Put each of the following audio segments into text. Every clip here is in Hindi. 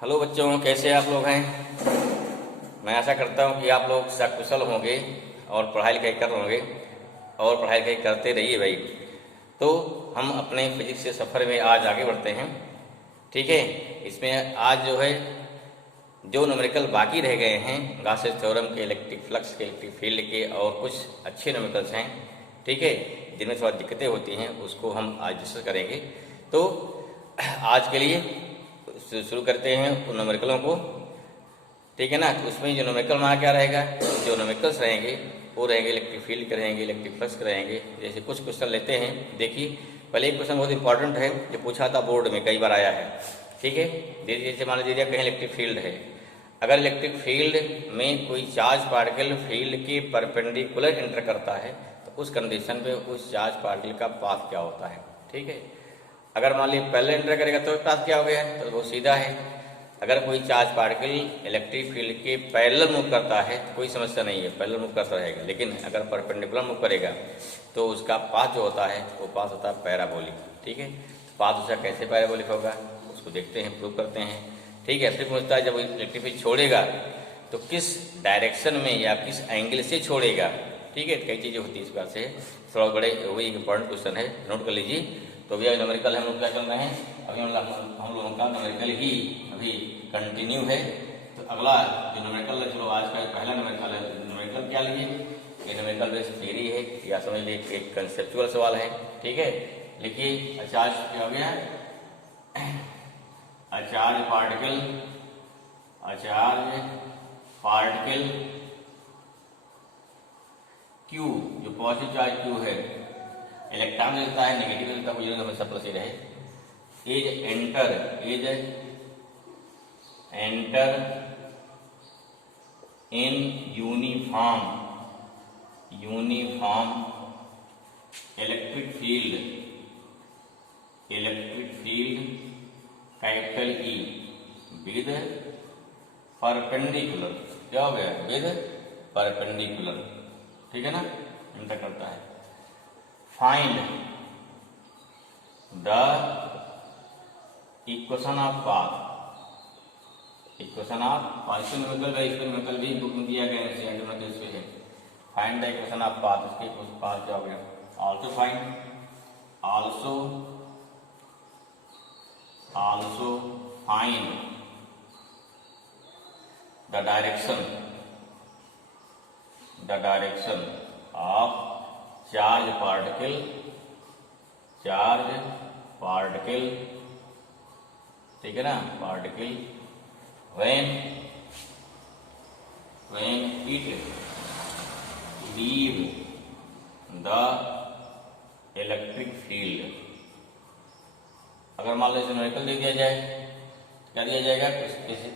हेलो बच्चों, कैसे आप लोग हैं। मैं आशा करता हूं कि आप लोग सकुशल होंगे और पढ़ाई लिखाई कर होंगे और पढ़ाई लिखाई करते रहिए भाई। तो हम अपने फिजिक्स के सफ़र में आज आगे बढ़ते हैं। ठीक है, इसमें आज जो है जो न्यूमेरिकल बाकी रह गए हैं, गॉसेस थ्योरम के, इलेक्ट्रिक फ्लक्स के, इलेक्ट्रिक फील्ड के और कुछ अच्छे न्यूमेरिकल्स हैं, ठीक है, जिनमें थोड़ा दिक्कतें होती हैं, उसको हम आज डिस्कस करेंगे। तो आज के लिए शुरू करते हैं उन न्यूमेरिकलों को, ठीक है ना। तो उसमें जो न्यूमेरिकल वहाँ क्या रहेगा, जो न्यूमेरिकल्स रहेंगे वो रहेंगे इलेक्ट्रिक फील्ड के रहेंगे, इलेक्ट्रिक फ्लक्स के रहेंगे। जैसे कुछ क्वेश्चन लेते हैं, देखिए पहले एक क्वेश्चन बहुत इंपॉर्टेंट है जो पूछा था बोर्ड में, कई बार आया है, ठीक है। जैसे मान लीजिए कहीं इलेक्ट्रिक फील्ड है, अगर इलेक्ट्रिक फील्ड में कोई चार्ज पार्टिकल फील्ड के परपेंडिकुलर एंटर करता है तो उस कंडीशन पे उस चार्ज पार्टिकल का पाथ क्या होता है, ठीक है। अगर मान लीजिए पैरेलल एंटर करेगा तो पाथ क्या हो गया, तो वो सीधा है। अगर कोई चार्ज पार्टिकल इलेक्ट्रिक फील्ड के पैरेलल मूव करता है तो कोई समस्या नहीं है, पैरेलल मूव करता रहेगा। लेकिन अगर परपेंडिकुलर मूव करेगा तो उसका पाथ जो होता है वो पाथ होता है पैराबोलिक, ठीक है। तो पाथ उसका कैसे पैराबोलिक होगा उसको देखते हैं, प्रूव करते हैं, ठीक है। फिर पूछता है जब इलेक्ट्रिक फील्ड छोड़ेगा तो किस डायरेक्शन में या किस एंगल से छोड़ेगा, ठीक है। कई चीज़ें होती है इस बात से, थोड़ा बड़े वही इंपॉर्टेंट क्वेश्चन है, नोट कर लीजिए। तो भैया न्यूमेरिकल हम लोग क्या चल रहे हैं, अभी हम लोगों का न्यूमेरिकल ही अभी कंटिन्यू है। तो अगला जो न्यूमेरिकल है, चलो आज का पहला न्यूमेरिकल है। न्यूमेरिकल क्या लिए, ये न्यूमेरिकल बेस्ड थ्योरी है या समझ लीजिए एक कंसेप्चुअल सवाल है, ठीक है। लिखिए अचार्ज क्या हो गया, अचार्ज पार्टिकल, अचार्ज पार्टिकल क्यू, जो पॉजिटिव चार्ज क्यू है, इलेक्ट्रॉन मिलता है, नेगेटिव मिलता है, मुझे हमेशा प्लस ही रहे। Is enter in uniform electric field capital E with perpendicular, क्या हो गया, विद परपेंडिकुलर, ठीक है ना, एंटर करता है। Find the equation of path, equation of path numerical भी बुक में दिया गया है, इसमें है। Find the equation of path, उसके उस पाथ क्या हो गया, also find the direction of charge particle, ठीक है ना, particle when it leave the electric field. अगर मान लो इसे न्यूमेरिकल दे दिया जाए, क्या दिया जाएगा,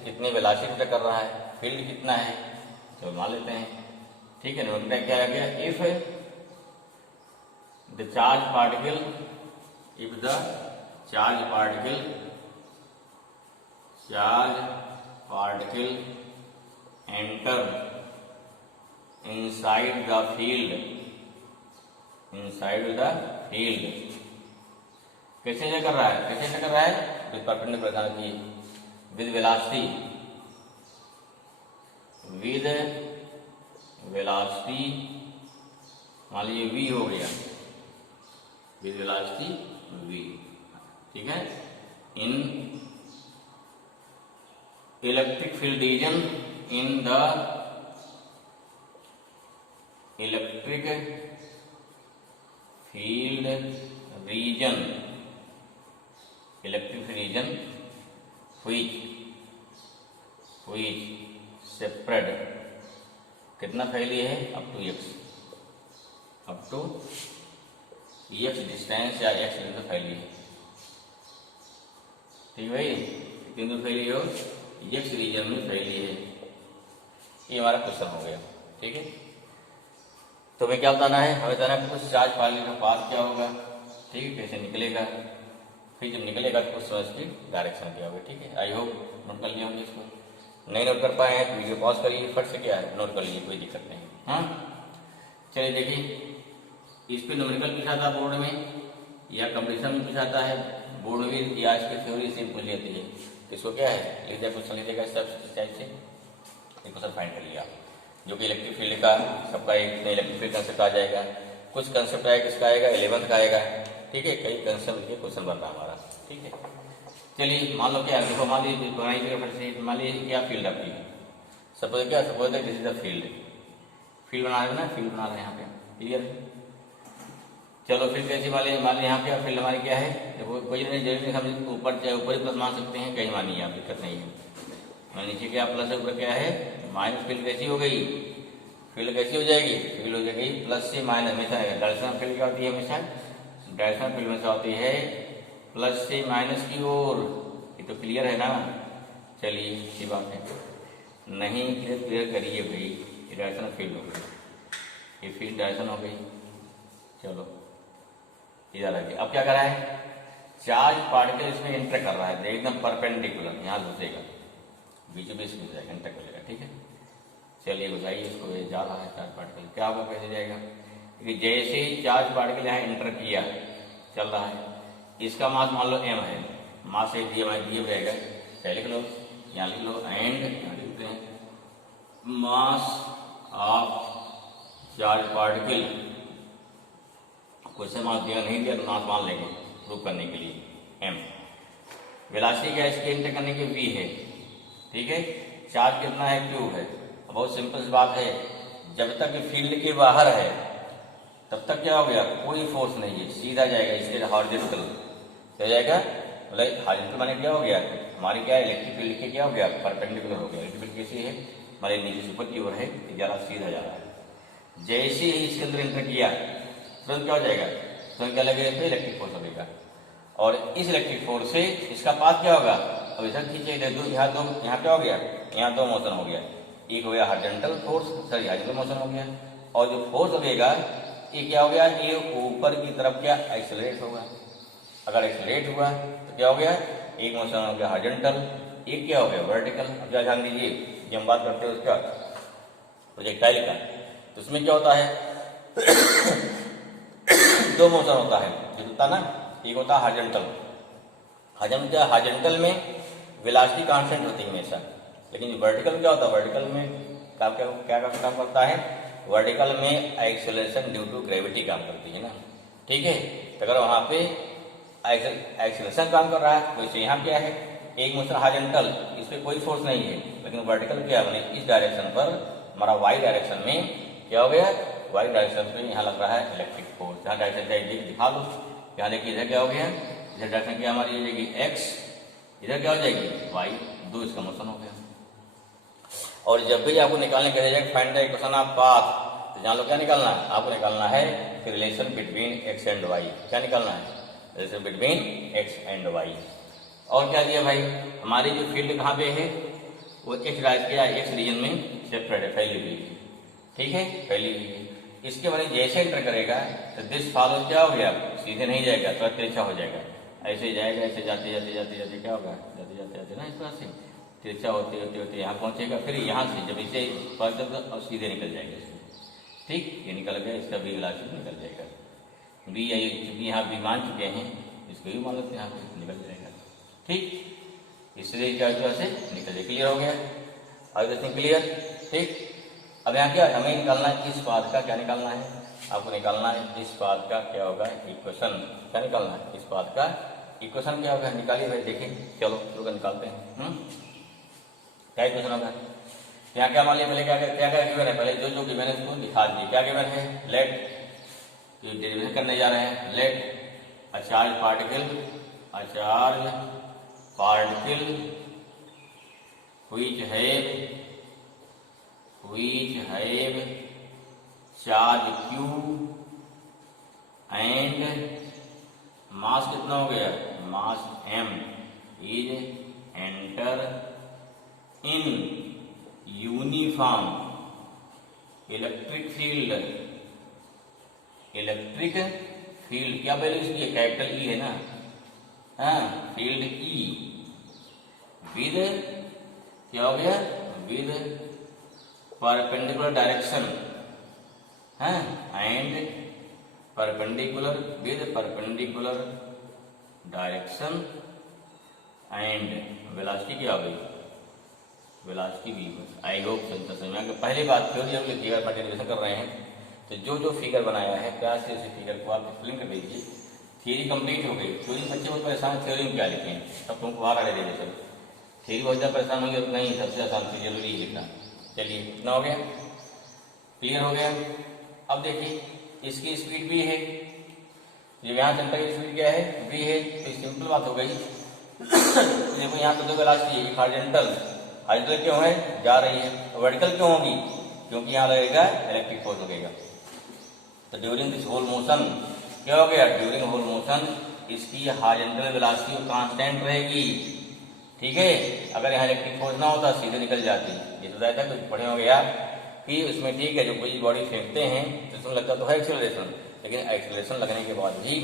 कितनी वेलोसिटी तक कर रहा है, फील्ड कितना है, तो मान लेते हैं, ठीक है। न्यूमेरिकल क्या आ गया, if the charge particle enter inside the field, कैसे कर रहा है, विद परपेंडिकुलर की, विद वेलोसिटी मान लीजिए v हो गया, विद वेलोसिटी v, ठीक है। इन electric field region, in the electric field region which separate, कितना फैली है, अप टू x डिस्टेंस या x दूर फैली है, ठीक है भाई, कितनी दूर फैली हो, x रीजन में फैली है। ये हमारा क्वेश्चन हो गया, ठीक है। तो हमें क्या बताना है, हमें बताना है कुछ चार्ज पार्टिकल का पाथ क्या होगा, ठीक है, कैसे निकलेगा, फिर जब निकलेगा तो उस उसकी डायरेक्शन क्या होगा, ठीक है। आई होप नोट कर लिया होंगे इसको, नहीं नोट कर पाए हैं तो वीडियो पॉज करिए, फट से क्या है नोट कर लीजिए, कोई दिक्कत नहीं। हाँ चलिए देखिए, इस पे न्यूमेरिकल पूछा था बोर्ड में या कंपटीशन में पूछा है, बोर्ड में या इसकी थ्योरी से पूछ लेती है। इसको क्या है लिख दिया, क्वेश्चन लिख देगा इस टाइप से, एक क्वेश्चन फाइंड कर लिया, जो कि इलेक्ट्रिक फील्ड का सबका एक इलेक्ट्रिक फील्ड कंसेप्ट आ जाएगा। कुछ कंसेप्ट आएगा, किसका आएगा 11th का आएगा, ठीक है, कई कंसेप्ट के क्वेश्चन बन रहा हमारा, ठीक है। चलिए मान लो क्या देखो, मान लीजिए बनाइएगा फिर से, मान लीजिए क्या फील्ड आपकी, सपोज क्या, suppose this is the field, field बना रहे हैं ना, फील्ड बना रहे हैं यहाँ पे, क्लियर है। चलो फिर कैसे मान लीजिए यहाँ पे फील्ड हमारी क्या है, देखो कोई जरूरी हम ऊपर चाहे ऊपर प्लस मान सकते हैं, कहीं मानिए आप, दिक्कत नहीं है। नीचे क्या प्लस है, ऊपर क्या है माइनस, फील्ड कैसी हो गई, फील्ड कैसी हो जाएगी, फील्ड हो जाएगी प्लस से माइनस, हमेशा डायरेक्शनल फील्ड क्या होती है, हमेशा डायरेक्शनल फील्ड हमेशा होती है प्लस से माइनस की ओर, ये तो क्लियर है ना। चलिए अच्छी बात है, नहीं क्लियर करिए भाई, ये डायरेक्शनल फील्ड हो गई, ये फील्ड डायरेक्शन हो गई। चलो इधर आगे, अब क्या कर रहा है, चार्ज पार्टिकल इसमें एंटर कर रहा है, एकदम परपेंडिकुलर, यहाँ घुसेगा, बीचों बीच घुस जाएगा, एंटर करेगा, ठीक है। चलिए घुसाइए इसको, ये जा रहा है चार्ज पार्टिकल, क्या होगा, कैसे जाएगा, क्योंकि जैसे ही चार्ज पार्टिकल यहाँ एंटर किया, चल रहा है, इसका मास मान लो m है, मास से दिया रहेगा, पहले लिख लो, यहाँ लिख लो, एंड यहाँ लिखते हैं mass of charge particle, question mark दिया नहीं दिया तो मास मान लेंगे प्रूव करने के लिए, m, वेलोसिटी क्या इसके एंटर करने के v है, ठीक है, चार्ज कितना है q है। बहुत सिंपल सी बात है, जब तक फील्ड के बाहर है तब तक क्या हो गया, कोई फोर्स नहीं है, सीधा जाएगा, इसलिए हॉरिजॉन्टल हो जाएगा, मतलब हॉरिजॉन्टल माने क्या हो गया, हमारी क्या इलेक्ट्रिक फील्ड के क्या हो गया, परपेंडिकुलर हो गया। इलेक्ट्रिक फील्ड कैसी है, हमारे नीचे ऊपर की ओर है, जरा सीधा जा रहा है, जैसे ही इसके अंदर एंटर किया तुरंत क्या हो जाएगा, तुरंत क्या लगेगा, इलेक्ट्रिक फोर्स लगेगा, और इस इलेक्ट्रिक फोर्स से इसका पाथ क्या होगा, अब इधर खींचे दो, यहाँ क्या हो गया, यहाँ दो मोशन हो गया, एक हो गया horizontal force, sorry horizontal motion हो गया, और जो फोर्स लगेगा ये क्या हो गया, ये ऊपर की तरफ क्या एक्सेलरेट होगा, अगर एक्सेलरेट हुआ तो क्या हो गया, एक मोशन हो गया हॉरिजॉन्टल, एक क्या हो गया वर्टिकल। अब क्या ध्यान दीजिए, जब हम बात करते हैं उसका प्रोजेक्टाइल का, तो उसमें क्या होता है दो मोशन होता है, जो होता ना, एक होता है हॉरिजॉन्टल, हॉरिजॉन्टल में वेलोसिटी कांस्टेंट होती है हमेशा, लेकिन वर्टिकल क्या होता है, वर्टिकल में क्या काम करता है, वर्टिकल में एक्सेलरेशन ड्यू टू ग्रेविटी काम करती है ना, ठीक है। तो अगर वहाँ पे एक्सेलरेशन काम कर रहा है, वैसे यहाँ क्या है, एक मोशन हॉरिजॉन्टल, इस पर कोई फोर्स नहीं है, लेकिन वर्टिकल क्या है, इस डायरेक्शन पर हमारा वाई डायरेक्शन में क्या हो गया, वाई डायरेक्शन में यहाँ लग रहा है इलेक्ट्रिक फोर्स, यहाँ डायरेक्शन दिखा लो, यहाँ देखिए इधर क्या हो गया, इधर डायरेक्शन क्या हमारी हो जाएगी एक्स, इधर क्या हो जाएगी वाई, दो इसका मोशन हो गया। और जब भी आपको निकालने के लिए find the equation of path, तो जान लो क्या निकालना है, आपको निकालना है relation between x and y, क्या निकालना है, relation between x and y. और क्या दिया भाई, हमारी जो फील्ड कहाँ पे है, वो एक्स रीजन में सेपरेट है, फैली हुई है, ठीक है, फैली हुई है। इसके बाद जैसे एंटर करेगा तो दिस फॉलो क्या हो गया, सीधे नहीं जाएगा, तो तिरछा हो जाएगा, ऐसे जाएगा, ऐसे जाते जाते जाते जाते क्या होगा, जाते जाते जाते ना इस तरह से तिरछा होते होते होते यहाँ पहुँचेगा, फिर यहाँ से जब इसे पकड़ देगा और सीधे निकल जाएगा इसमें, ठीक, ये निकल गया, इसका भी वेलोसिटी निकल जाएगा, बी आई चूंकि यहाँ भी मान चुके हैं, इसको भी मान लेते हैं, यहाँ पे निकल जाएगा, ठीक, इसलिए क्या इस तरह से निकल जाए, क्लियर हो गया, आगे देखते हैं, क्लियर, ठीक। अब यहाँ क्या हमें निकालना है, इस पाथ का क्या निकालना है, आपको निकालना है इस पाथ का क्या होगा इक्वेशन, क्या निकालना है, इस पाथ का इक्वेशन क्या होगा, निकालिए भाई, देखें, चलो शुरू कर निकालते हैं, क्या इक्वेशन होगा, यहाँ क्या मान लिया, पहले क्या क्या क्या गिवन है, पहले जो गिवन है उसको दिखा दीजिए, क्या गिवन है, लेट, तो डेरिवेशन करने जा रहे हैं, let a charge particle which have charge q and mass कितना हो गया, mass m is enter in uniform electric field क्या वैल्यू इसकी है, कैपिटल ई है ना, हाँ, फील्ड ई विद क्या हो गया, विद परपेंडिकुलर डायरेक्शन, हाँ, and perpendicular with perpendicular direction and velocity क्या हो गई, वेलोसिटी वी। आई होप समझ में आ गया। पहली बात थ्योरी हम फिगर पर डेरिवेशन कर रहे हैं, तो जो फिगर बनाया है प्यार से उसी फिगर को आप फिलिंग कर दीजिए। थ्योरी कंप्लीट हो गई। थ्योरी बच्चे बहुत परेशान, थ्योरी में क्या लिखें, तब तुमको बाहर आ डेरिवेशन। थ्योरी बहुत ज़्यादा परेशान होगी, उतना ही सबसे आसान चीज जरूरी है लिखना। चलिए इतना हो गया, क्लियर हो गया। अब देखिए इसकी स्पीड भी है, जब यहाँ सेंटर की स्पीड क्या है, v है, तो सिंपल बात हो गई। देखो यहाँ तो दो वेलोसिटी है, हॉरिजॉन्टल, हॉरिजॉन्टल क्यों है, जा रही है, वर्टिकल क्यों होगी, क्योंकि यहाँ लगेगा इलेक्ट्रिक फोर्स लगेगा। तो ड्यूरिंग दिस होल मोशन क्या हो गया, ड्यूरिंग होल मोशन इसकी हॉरिजॉन्टल वेलोसिटी कांस्टेंट रहेगी, ठीक है। अगर यहाँ इलेक्ट्रिक फोर्स ना होता सीधे निकल जाती। ये तो बताया था कुछ पढ़े हो गया कि उसमें ठीक है, जो कोई बॉडी फेंकते हैं तो उसमें लगता तो है एक्सेलरेशन, लेकिन एक्सेलरेशन लगने के बाद भी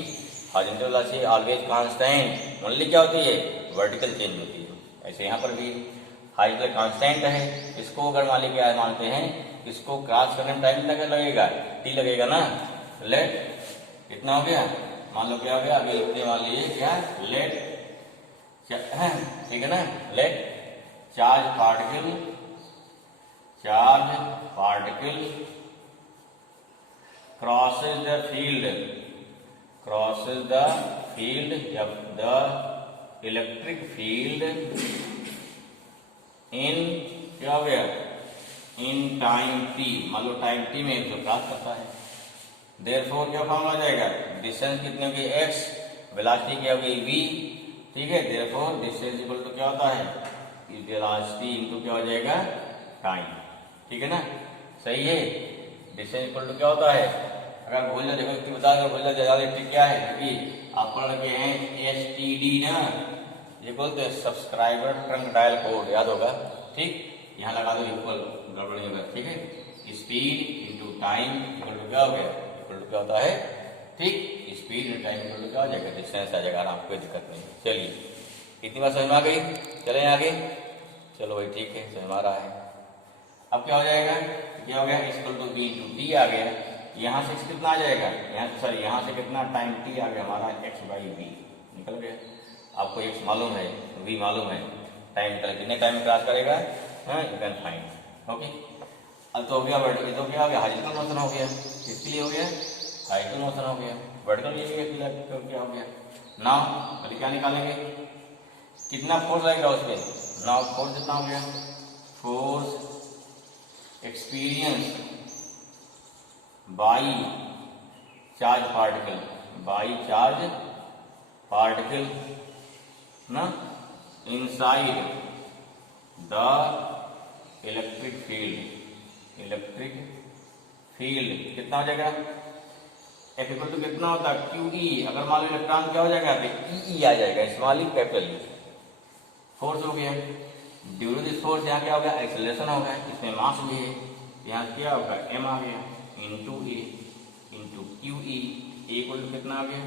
horizontal velocity always constant, only क्या होती है, वर्टिकल चेंज होती है। ऐसे यहाँ पर भी हॉरिजॉन्टल कांस्टेंट है। इसको अगर मान लीजिए क्या मानते हैं, इसको क्रॉस करने में टाइम कितना लगेगा, टी लगेगा ना। लेट कितना हो गया, मान लो क्या हो गया, अभी लिखते मान लीजिए क्या, लेट ठीक है ना, let charge particle crosses the field of the electric field in क्या हो गया, इन टाइम t, मान लो टाइम t में जो क्रॉस करता है। देयरफॉर क्या फॉर्मूला आ जाएगा, डिस्टेंस कितनी होगी x, वेलोसिटी क्या होगी v, ठीक है। देयरफॉर डिस्टेंस इक्वल टू क्या होता है, वेलोसिटी इनटू क्या हो जाएगा, टाइम, ठीक है ना, सही है। डिस्टेंस इक्वल टू क्या होता है, अगर भूल जाए, देखो इसकी बता दो, भूल जाए इलेक्ट्रिक क्या है, क्योंकि आप पढ़ के हैं STD ना, ये बोलते हैं सब्सक्राइबर ट्रंक डायल कोड, याद होगा, ठीक। यहाँ लगा दो इक्वल, गड़बड़ नहीं होगा, ठीक है। Speed into time equal to क्या हो गया, इक्वल टू क्या होता है, ठीक, speed into time equal to क्या हो जाएगा, डिस्टेंस आ जाएगा, आराम, कोई दिक्कत नहीं। चलिए इतनी बात समझ में आ गई, चलें आगे। चलो भाई ठीक है, समझ में आ रहा है। अब क्या हो जाएगा, क्या हो गया, equal to v into t आ गया। यहाँ से कितना आ जाएगा, यहाँ से कितना टाइम t आ गया हमारा, x बाई वी निकल गया। आपको x मालूम है, v मालूम है, टाइम कितने टाइम में क्रॉस करेगा, यू कैन फाइंड, ओके। अब तो हो गया वर्टिकल, तो क्या हो गया, हॉरिजॉन्टल मोशन हो गया, किसके लिए हो गया, हॉरिजॉन्टल मोशन हो गया, वर्टिकल के लिए तो क्या हो गया। नाउ अभी क्या निकालेंगे, कितना फोर्स लगेगा उस पर, नाउ फोर्स कितना हो गया, force experience by charge particle ना इनसाइड द इलेक्ट्रिक फील्ड कितना हो जाएगा, F इक्वल टू कितना होता है, QE। अगर मान लो इलेक्ट्रॉन क्या हो जाएगा, EE आ जाएगा, small E capital E. Force हो गया, ड्यूरिंग दिस फोर्स यहाँ क्या हो गया, एक्सेलरेशन हो गया, इसमें मास भी है, यहाँ क्या होगा, m आ गया into a into q e, equal to कितना आ गया,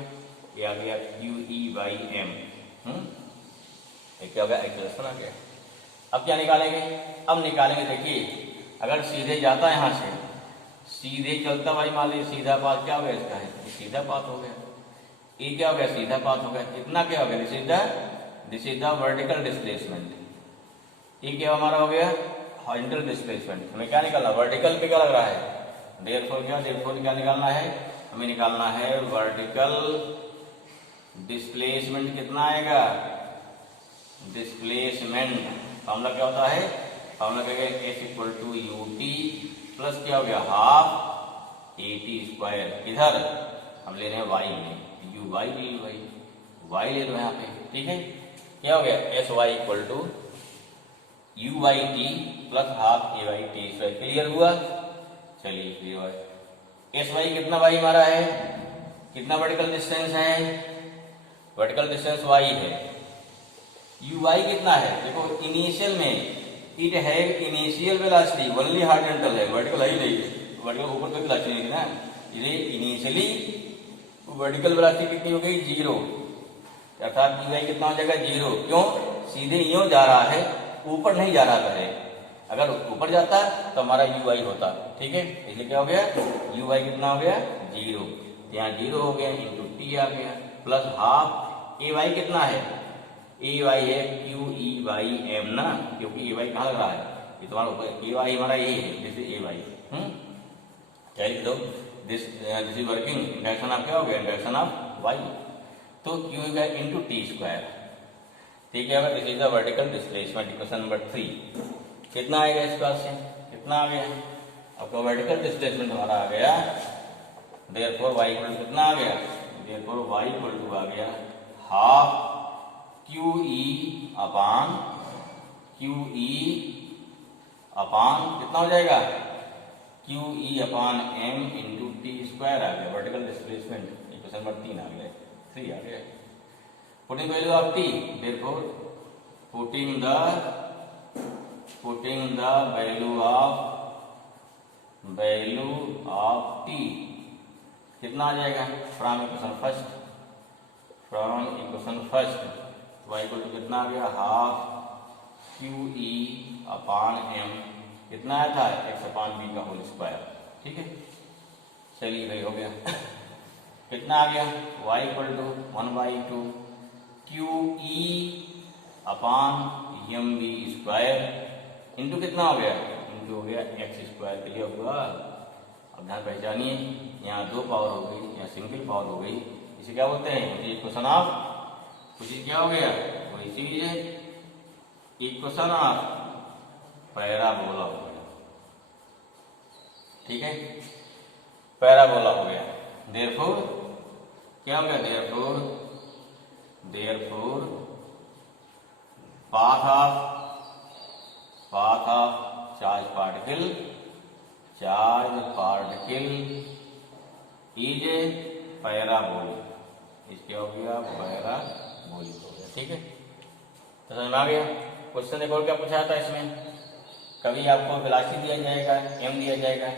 ये आ गया QE बाई m, क्या हो गया, एक्सेलरेशन आ गया। अब क्या निकालेंगे, अब निकालेंगे, देखिए अगर सीधे जाता है, यहाँ से सीधे चलता भाई, मान लीजिए सीधा पाथ क्या हो गया इसका है, सीधा पाथ हो गया, ये क्या हो गया, सीधा पाथ हो गया, इतना क्या हो गया, this is the vertical displacement, ये क्या हमारा हो गया, हॉरिजॉन्टल डिस्प्लेसमेंट। हमें क्या निकालना, वर्टिकल पे क्या लग रहा है, देयरफॉर क्या निकालना है, हमें निकालना है वर्टिकल डिस्प्लेसमेंट, कितना आएगा, डिस्प्लेसमेंट फॉर्मूला क्या होता है, फॉर्मूला क्या है, s equal to u t plus क्या हो गया, हाफ ए टी स्क्वायर। किधर हम ले रहे हैं वाई में, यू वाई ले लो भाई, वाई ले लो यहाँ पे, ठीक है। क्या हो गया, s y equal to u y t plus half a y t square. Clear हुआ, चलिए क्लियर। एस वाई कितना वाई हमारा है, कितना वर्टिकल डिस्टेंस है, वर्टिकल डिस्टेंस वाई है, यू वाई कितना है, देखो इनिशियल में इट है इनिशियल वेलोसिटी ओनली हॉरिजॉन्टल है, वर्टिकल है ही नहीं, वर्टिकल ऊपर कोई वेलोसिटी नहीं है ना, ये इनिशियली वर्टिकल वेलोसिटी कितनी हो गई, 0, अर्थात यू वाई कितना हो जाएगा, 0। क्यों, सीधे यूं जा रहा है, ऊपर नहीं जा रहा पहले, अगर ऊपर जाता तो हमारा यू वाई होता, ठीक है। इसलिए क्या हो गया, यू वाई कितना हो गया, 0, यहाँ 0 हो गया, इंटू टी आ गया प्लस हाफ ए वाई कितना है, ए वाई है क्यू ई वाई एम ना, क्योंकि ए वाई कहाँ लग रहा है, ये तुम्हारा ऊपर ए वाई हमारा ये है, दिस इज ए वाई। क्या लिख दो, this is working direction of क्या हो गया, डायरेक्शन ऑफ वाई। तो क्यू का इंटू टी स्क्वायर, ठीक है। This is the vertical displacement, equation number 3। कितना आएगा इस पास से, कितना आ गया आपका वर्टिकल डिस्प्लेसमेंट हमारा आ गया, देयरफॉर वाई इक्वल टू कितना आ गया, देयरफॉर वाई इक्वल टू आ गया हाफ क्यू ई अपान कितना हो जाएगा, q e upon m into t square आ गया, वर्टिकल डिस्प्लेसमेंट इक्वेशन नंबर 3 आ गया, 3 आ गया। Putting value of t, therefore putting the value of t कितना आ जाएगा, from equation first y equal to कितना आ गया, half q e upon m, कितना आया था, एक्स अपान बी का होल स्क्वायर, ठीक है। चलिए भाई हो गया। कितना आ गया, y equal to 1/2 q e upon m b square into कितना हो गया, इंटू हो गया एक्स स्क्वायर। क्लियर हुआ। अब ध्यान पहचानिए, यहाँ 2 पावर हो गई, यहाँ सिंगल पावर हो गई, इसे क्या बोलते हैं, इक्वेशन ऑफ, कुछ क्या हो गया, वही चीज है, इक्वेशन ऑफ पैराबोला हो गया, ठीक है, पैराबोला हो गया। देयरफॉर क्या हो गया, therefore path of charge particle is parabolic, इसके हो गया पैराबोलिक हो गया, ठीक है। तो समझ में आ गया। क्वेश्चन देखो क्या पूछा था इसमें, कभी आपको वेलोसिटी दिया जाएगा, एम दिया जाएगा,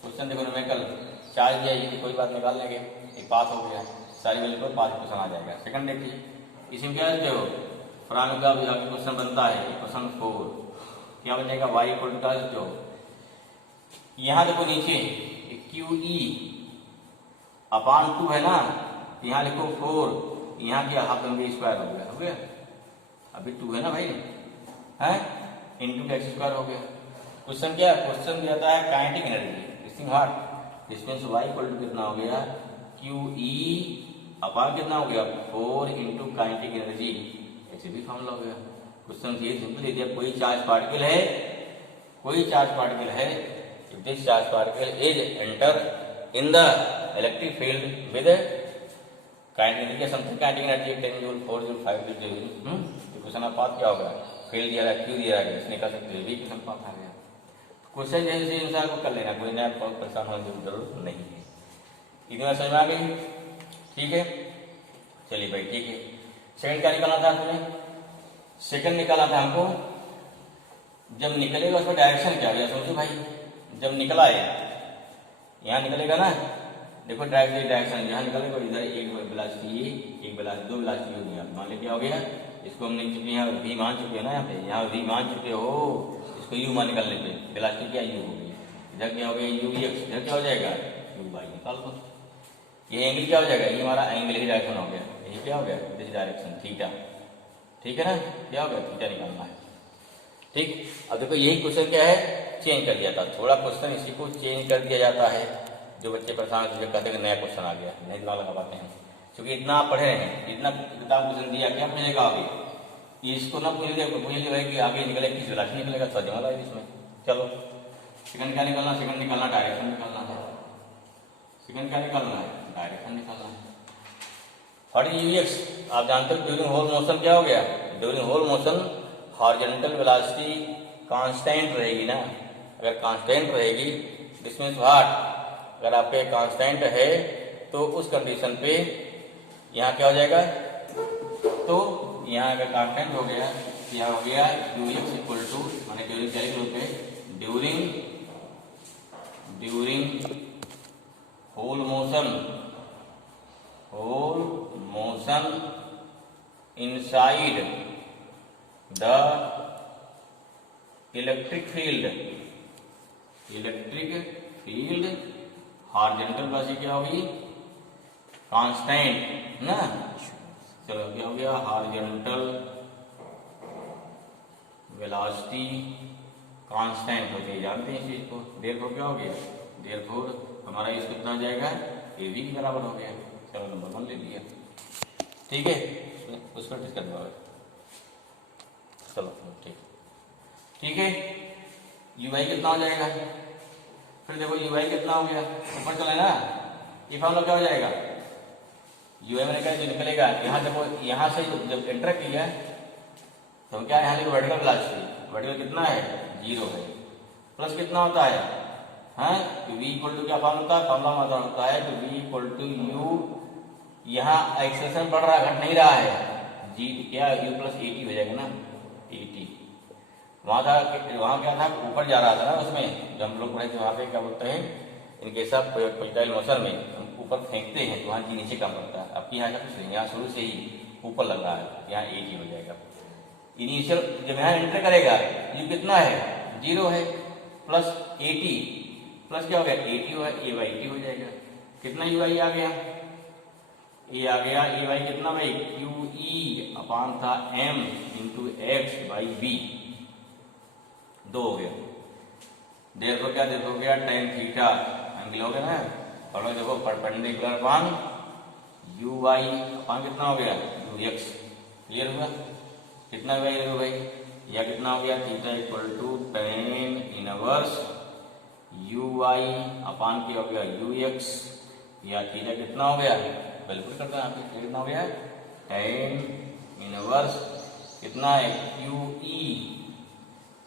क्वेश्चन देखो न्यूमेरिकल चार्ज दिया जाएगी, कोई बात निकाल लेंगे, एक पाथ हो गया, सारी वैल्यू पर पाथ क्वेश्चन आ जाएगा। सेकंड देखिए, इसमें क्या देते हो, फ्रॉम का क्वेश्चन बनता है, क्वेश्चन 4 क्या बनेगा, वाई इक्वल टू क्या देते हो, यहाँ देखो नीचे क्यू ई अपान 2 है ना, यहाँ लिखो 4, यहाँ क्या हाफ एम बी स्क्वायर हो गया, अभी 2 है ना भाई, है इंटू एक्स स्क्वायर हो गया। क्वेश्चन क्या है, क्वेश्चन दिया था है काइनेटिक एनर्जी, दिस हार्ट, इसमें वाई इक्वल टू कितना हो गया, क्यू ई अपान कितना हो गया, 4 इंटू काइनेटिक एनर्जी, ऐसे भी फॉर्मूला हो गया। क्वेश्चन ये सिंपल है, कोई चार्ज पार्टिकल है, if this charge particle is enter in the electric field with kinetic energy something kinetic energy 10 joule 4 joule 5 joule, question of path क्या होगा, फील्ड दिया है, क्यू दिया है, इसने कर सकते हैं, क्वेश्चन पाथ आ गया। क्वेश्चन जैसे इंसान को कर लेना, कोई नया परेशान होने की जरूरत नहीं है। इतना समझ में आ गई, ठीक है। चलिए भाई ठीक है। सेकंड क्या निकालना था तुम्हें, सेकंड निकालना था हमको, जब निकलेगा उसमें डायरेक्शन क्या होगा, सोचो भाई, जब निकला है यहाँ निकलेगा ना, देखो डायरेक्शन यहाँ निकलेगा, इधर एक वेलोसिटी ये, एक वेलोसिटी, 2 वेलोसिटी हो गया, मान लीजिए क्या हो गया, इसको हमने चुके यहाँ v मान चुके हैं ना, यहाँ v मान चुके हो, इसको u मान निकालने पे वेलोसिटी क्या u हो गई, इधर क्या हो गया u x, इधर क्या हो जाएगा u y, निकाल दो। ये एंगल क्या हो जाएगा, ये हमारा एंगल ही डायरेक्शन हो गया, यही क्या हो गया, दिस डायरेक्शन थीटा, ठीक है ना, क्या हो गया, थीटा निकालना है, ठीक। अब देखो यही क्वेश्चन क्या है, चेंज कर दिया था, थोड़ा क्वेश्चन इसी को चेंज कर दिया जाता है, जो बच्चे परेशान होते कहते हैं नया क्वेश्चन आ गया, नहीं दिमाग लगा पाते हैं, क्योंकि इतना आप पढ़े हैं, इतना किताब क्वेश्चन दिया, क्या मिलेगा आगे, इसको ना पूछ लिया कि आगे निकले किस वेलोसिटी निकलेगा, थोड़ा दिमाग लगा इसमें। चलो सेकंड क्या निकालना, सेकंड निकालना डायरेक्शन निकालना है, सेकंड क्या निकालना है, डायरेक्शन निकालना है। व्हाट इज यूएक्स, आप जानते हो ड्यूरिंग होल मोशन क्या हो गया, during whole motion horizontal velocity constant रहेगी ना, अगर कांस्टेंट रहेगी दिस मींस व्हाट, अगर आपके कांस्टेंट है तो उस कंडीशन पे यहाँ क्या हो जाएगा, तो यहाँ अगर कांस्टेंट हो गया, यहाँ हो गया यूएक्स इक्वल टू, माने ड्यूरिंग क्या लिखोगे, during whole motion inside the electric field horizontal velocity क्या होगी, कांस्टेंट ना, चलो क्या हो गया, हॉरिजॉन्टल वेलोसिटी कांस्टेंट होती है, जानते हैं इस चीज को। देयरफॉर क्या हो गया, देयरफॉर हमारा इस कितना हो जाएगा, ए वी के बराबर हो गया। चलो नंबर 1 ले लिया, ठीक है, उस पर डिस्कस करो। चलो ठीक है, ui कितना हो जाएगा, फिर देखो ui कितना हो गया, ऊपर चले ना, ये फॉर्मूला क्या हो जाएगा, ui मैंने कहा जो निकलेगा, यहाँ देखो यहाँ से जब एंटर किया तो क्या यहाँ लिखो वर्टिकल वेलोसिटी, वर्टिकल कितना है 0 है, प्लस कितना होता है, हाँ v इक्वल टू क्या फॉर्मूला होता है, तो v इक्वल टू u, यहाँ एक्सेलरेशन बढ़ रहा है, घट नहीं रहा है, जी क्या u प्लस ए टी हो जाएगा ना, ए टी। वहाँ क्या था, ऊपर जा रहा था ना, उसमें जब हम लोग पढ़े थे वहाँ पे क्या बोलते हैं, इनके सब प्रोजेक्टाइल मोशन में हम ऊपर फेंकते हैं तो वहाँ जी नीचे कम पड़ता है। अब यहाँ ऐसा कुछ नहीं, यहाँ शुरू से ही ऊपर लग रहा है, यहाँ ए टी हो जाएगा। इनिशियल जब यहाँ एंटर करेगा यू कितना है 0 है, प्लस ए टी, प्लस क्या हो गया ए टी हो, ए वाई टी हो जाएगा। कितना यू आई आ गया, ए आ गया, ए वाई कितना भाई क्यू ई अपान था m into x by b, 2 हो गया। देखो क्या देखो गया, टेन थीटा एंगल हो गया ना, और देखो परपेंडिकुलर अपान यू वाई अपान कितना हो गया यू एक्स, क्लियर हुआ, कितना हुआ ये भाई, या कितना हो गया theta equal to tan inverse u y upon क्या हो गया यू एक्स, या थीटा कितना हो गया, बिल्कुल करता है कितना हो गया टेन इनवर्स कितना है Q E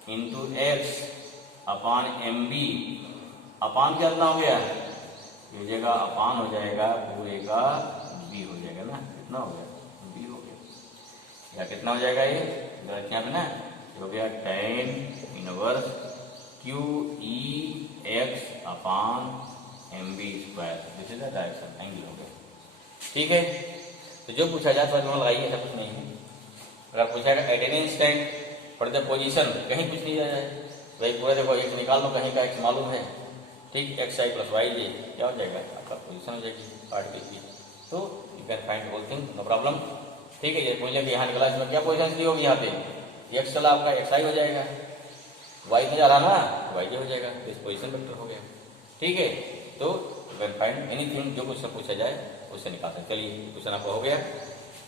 into x upon m B, अपान कितना हो गया, ये जगह अपान हो जाएगा पूरे का बी हो जाएगा ना, कितना हो गया बी हो गया, या कितना हो जाएगा ये गलत यहाँ पे ना, हो गया tan inverse q e x upon m b square, this is the direction angle हो गया, ठीक है। तो जो पूछा जाए तो लगाइए, ऐसा कुछ नहीं है। अगर पूछा जाएगा at any instant for the position, कहीं कुछ नहीं जाए भाई, पूरा देखो एक्स निकाल लो, कहीं का एक्स मालूम है, ठीक, एक्स आई प्लस वाई जे क्या हो जाएगा आपका पोजीशन हो जाएगी पार्टिकल की, तो you can find whole thing no problem, ठीक है। ये बोलिए कि यहाँ निकला, इसमें क्या पोजीशन दी होगी, यहाँ पे एक्स चला आपका एक्स आई हो जाएगा, वाई में जा रहा ना वाई जे हो जाएगा, तो इस पोजीशन वेक्टर हो गया, ठीक है। तो यू कैन फाइंड एनीथिंग, जो क्वेश्चन पूछा जाए उससे निकाल सकते। चलिए क्वेश्चन आपका हो गया,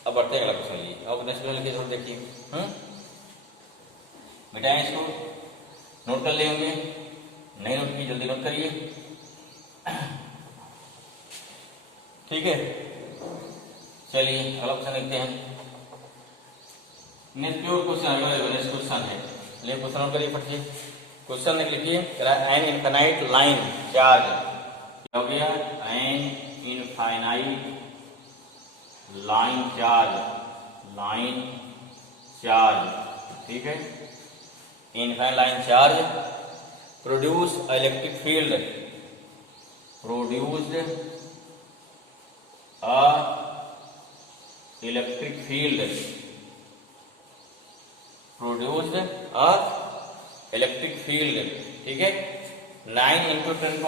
अब बढ़ते हैं अगला क्वेश्चन लिए, अब नेक्स्ट क्वेश्चन लिखिए, थोड़ा देखिए मिटाएं इसको, नोट कर लेंगे, नहीं नोट की जल्दी नोट करिए, ठीक है। चलिए अगला क्वेश्चन लिखते हैं, next pure question next question है, ले क्वेश्चन नोट करिए फटिए, क्वेश्चन लिखिए एन इनफाइनाइट लाइन चार्ज, क्या हो गया एन इनफाइनाइट लाइन चार्ज, ठीक है, infinite line charge produce electric field, produced a electric field, produced a electric field, ठीक है, 9 इंटू 10⁴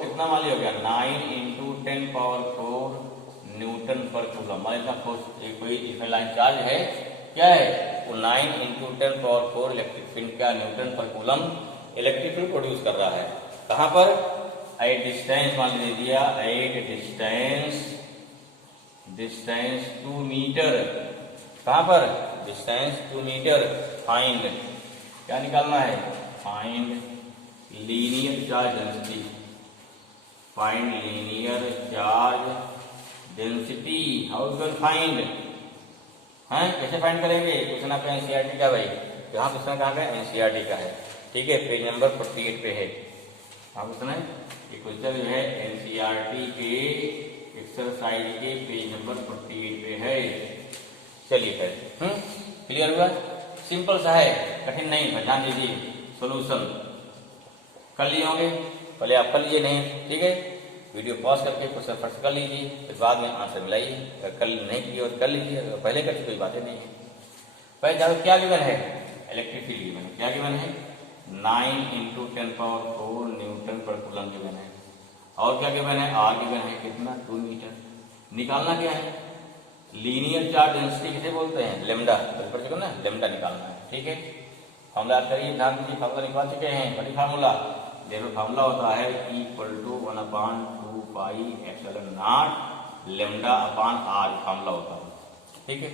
कितना मान लिया हो गया 9 इंटू 10⁴ न्यूटन पर कूलम, मान इतना फोर्स एक कोई इनफाइनाइट लाइन चार्ज है, क्या है वो 9 इंटू 10⁴ इलेक्ट्रिक फील्ड का न्यूटन पर कूलम इलेक्ट्रिक फील्ड प्रोड्यूस कर रहा है, कहां पर एट डिस्टेंस, मान लीजिए दिया एट डिस्टेंस 2 मीटर, कहां पर डिस्टेंस 2 मीटर, फाइंड क्या निकालना है, find linear charge density, find linear charge density, how you can find, हैं कैसे फाइंड करेंगे, क्वेश्चन आपका एनसीईआरटी का भाई, यहाँ क्वेश्चन कहाँ का एनसीईआरटी का है, ठीक है, पेज नंबर 48 पे है, हाँ क्वेश्चन है ये क्वेश्चन जो है एनसीईआरटी के एक्सरसाइज के पेज नंबर 48 पे है। चलिए फिर क्लियर हुआ, सिंपल सा है, कठिन नहीं, ध्यान दीजिए, सोल्यूशन कर लिए होंगे, पहले आप कर लीजिए नहीं, ठीक है, वीडियो पॉज करके क्वेश्चन फर्स्ट कर लीजिए, फिर बाद में आंसर मिलाइए, अगर कल नहीं किए और कर लीजिए, अगर पहले करके कोई बातें नहीं है। पहले जाओ क्या गिवन है, इलेक्ट्रिक फील्ड गिवन है, क्या गिवन है 9 इंटू 10⁴ न्यूटन पर कूलम गिवन है, और क्या गिवन है आर गिवन है कितना 2 मीटर, निकालना क्या है लीनियर चार्ज डेंसिटी किसे बोलते हैं? लेमडा। पर चुका ना, लेमडा निकालना है। ठीक है, फार्मूला याद करिए, ध्यान दीजिए, फार्मूला निकाल चुके हैं, बड़ी फार्मूला। देखो फार्मूला होता है E=1/2 pi epsilon naught lambda upon r, formula होता है। ठीक है,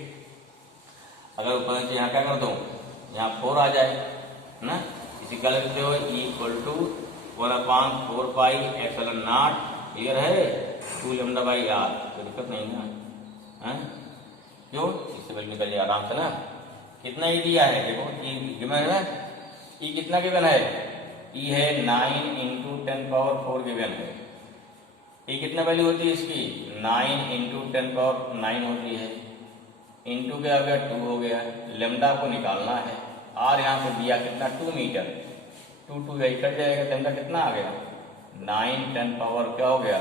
अगर ऊपर से यहाँ क्या कर दो, यहाँ 4 आ जाए ना, इसी का लिखते हो E=1/4 pi epsilon not, clear है, 2 लेमडा बाई आर, कोई दिक्कत नहीं ना है? क्यों? इससे वैल्यू निकल जाए आराम से ना। कितना ई दिया है देखो, ई गिवन है ना, ई कितना गिवन है? ई है 9 × 10⁴ गिवन है। ई कितना वैल्यू होती है इसकी? 9 × 10⁹ होती है, इंटू क्या हो गया 2 हो गया। लेमडा को निकालना है, आर यहाँ पे दिया कितना 2 मीटर, 2 कट जाएगा, लेमडा कितना आ गया 9 10⁻, क्या हो गया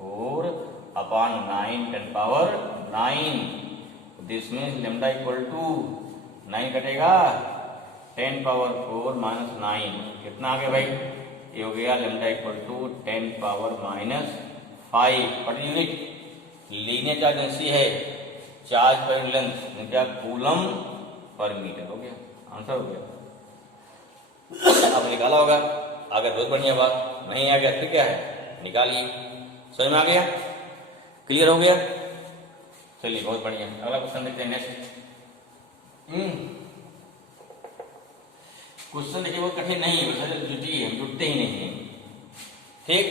4/9 10⁻9। दिस मीन्स लेमडा = 9 कटेगा 10⁻4 - 9, कितना आ गया भाई? ये हो गया lambda = 10⁻−5 per unit. Linear charge density है, चार्ज पर लेंथ क्या, कूलम पर मीटर, हो गया आंसर हो गया। अब निकाला होगा, अगर बहुत बढ़िया बात, नहीं आ गया फिर क्या है, निकालिए। समझ में आ गया, क्लियर हो गया? चलिए बहुत बढ़िया, अगला क्वेश्चन देखते हैं नेक्स्ट। क्वेश्चन देखिए बहुत कठिन नहीं है, जुटते ही नहीं है। ठीक,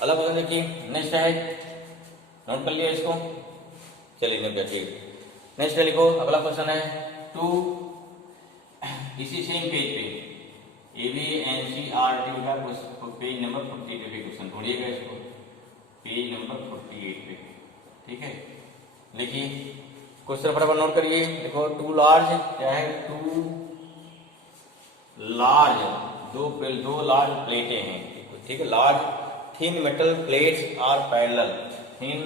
अगला क्वेश्चन देखिए, नेक्स्ट है, नोट कर लिया इसको, चलिए नोट कर, ठीक। नेक्स्ट लिखो, अगला क्वेश्चन है 2, इसी सेम पेज पे ABNCRT का पेज नंबर 48 पे क्वेश्चन ढूंढिएगा इसको, पेज नंबर 48 पे। ठीक है, लिखिए क्वेश्चन फटाफट नोट करिए। देखो 2 लार्ज, क्या है 2 लार्ज, दो लार्ज प्लेटें हैं। ठीक है, large thin metal plates are parallel, thin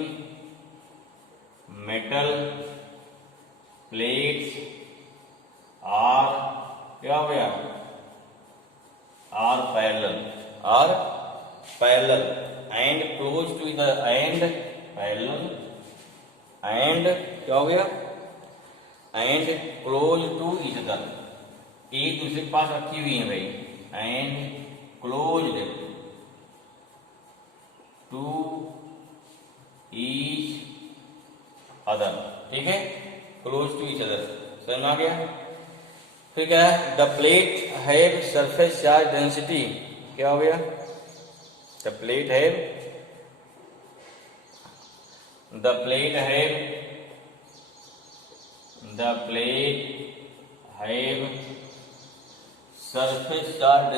metal plates are, क्या हो गया, are parallel and close to the end, parallel and क्या हो गया, and close to each other, एक दूसरे के पास रखी हुई है भाई, and close to each other. ठीक है, क्लोज टू ईच अदर, समझ में आ गया? फिर क्या है, the plate have surface charge density, क्या हो गया, the plate have surface charge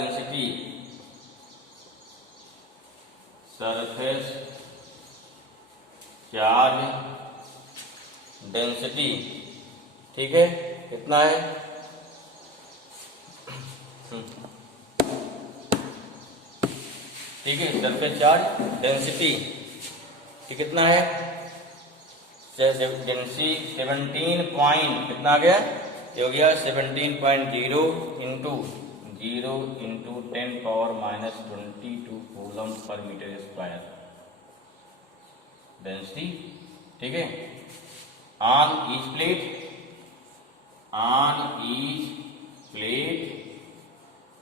density, ठीक है, कितना है, ठीक है, सरफेस चार्ज डेंसिटी कितना है, डेंसिटी 17 पॉइंट, कितना आ गया, ये हो गया 17.0 × 10⁻22 coulomb per metre square density. ठीक है, on each plate